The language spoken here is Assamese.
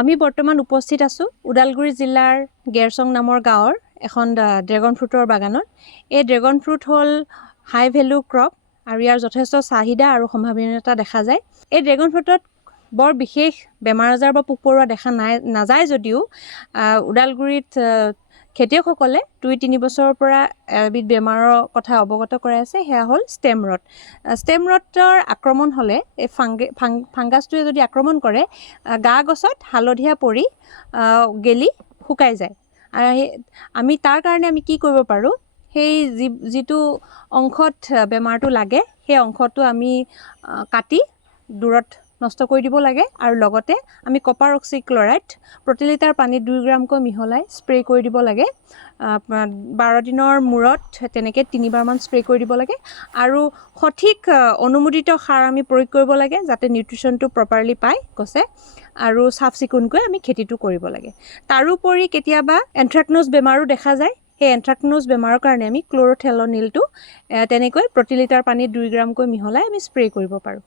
আমি বৰ্তমান উপস্থিত আছোঁ ওদালগুৰি জিলাৰ গেৰচং নামৰ গাঁৱৰ এখন ড্ৰেগন ফ্ৰুটৰ বাগানত। এই ড্ৰেগন ফ্ৰুট হ'ল হাই ভেলু ক্ৰপ আৰু ইয়াৰ যথেষ্ট চাহিদা আৰু সম্ভাৱনীয়তা দেখা যায়। এই ড্ৰেগন ফ্ৰুটত বৰ বিশেষ বেমাৰ আজাৰ বা পোক পৰুৱা দেখা নাযায় যদিও ওদালগুৰিত খেতিয়কসকলে 2-3 বছৰৰ পৰা এবিধ বেমাৰৰ কথা অৱগত কৰাই আছে, সেয়া হ'ল ষ্টেম ৰট। ষ্টেম ৰটৰ আক্ৰমণ হ'লে এই ফাংগাছটোৱে যদি আক্ৰমণ কৰে গা গছত হালধীয়া পৰি গেলি শুকাই যায়। আৰু আমি তাৰ কাৰণে আমি কি কৰিব পাৰোঁ, সেই যিটো অংশত বেমাৰটো লাগে সেই অংশটো আমি কাটি দূৰত নষ্ট কৰি দিব লাগে আৰু লগতে আমি কপাৰ অক্সিক্লৰাইড প্ৰতি লিটাৰ পানীত 2 গ্ৰামকৈ মিহলাই স্প্ৰে কৰি দিব লাগে। 12 দিনৰ মূৰত তেনেকৈ 3বাৰমান স্প্ৰে কৰি দিব লাগে আৰু সঠিক অনুমোদিত সাৰ আমি প্ৰয়োগ কৰিব লাগে যাতে নিউট্ৰিশ্যনটো প্ৰপাৰলি পায় গছে আৰু চাফ চিকুণকৈ আমি খেতিটো কৰিব লাগে। তাৰোপৰি কেতিয়াবা এন্থ্ৰাকনোজ বেমাৰো দেখা যায়। সেই এন্থ্ৰাকনোজ বেমাৰৰ কাৰণে আমি ক্ল'ৰ'থেলনিলটো তেনেকৈ প্ৰতি লিটাৰ পানীত 2 গ্ৰামকৈ মিহলাই আমি স্প্ৰে কৰিব পাৰোঁ।